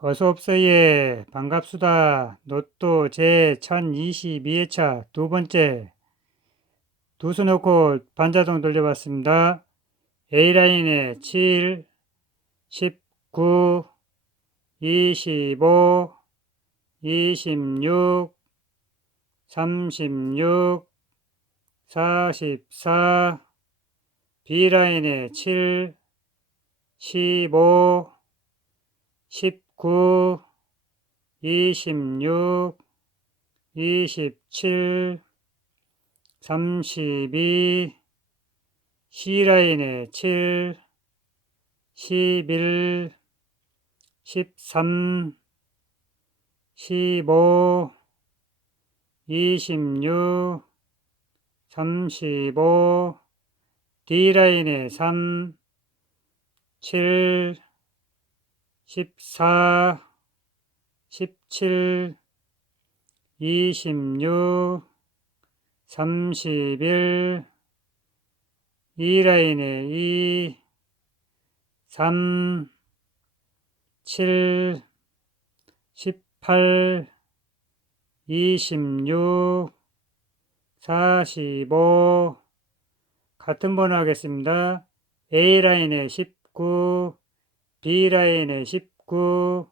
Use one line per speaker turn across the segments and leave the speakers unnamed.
어서 옵서예 반갑수다. 로또 제 1022회차 두 번째. 두수 놓고 반자동 돌려봤습니다. A라인에 7, 19, 25, 26, 36, 44, B라인에 7, 15, 19, 26, 27, 32, C라인에 7, 11, 13, 15, 26, 35, D라인에 3, 7, 14, 17, 26, 31, 2라인에 2, 3, 7, 18, 26, 45, 같은 번호 하겠습니다. A라인에 19, B라인에 19,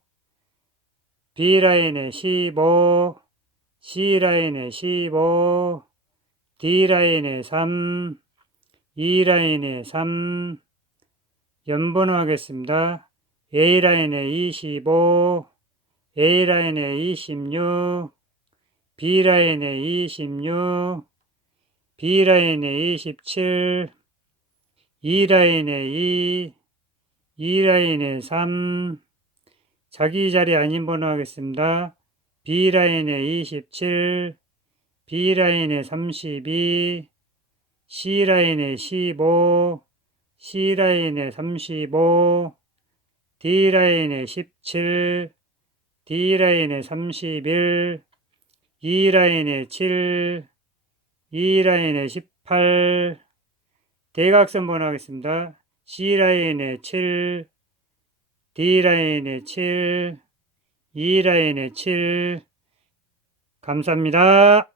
B라인에 15, C라인에 15, D라인에 3, E라인에 3, 연번호 하겠습니다. A라인에 25, A라인에 26, B라인에 26, B라인에 27, E라인에 2, E라인에 3, 자기 자리 아닌 번호 하겠습니다. B라인에 27, B라인에 32, C라인에 15, C라인에 35, D라인에 17, D라인에 31, E라인에 7, E라인에 18, 대각선 번호 하겠습니다. C라인에 7, D라인에 7, E라인에 7. 감사합니다.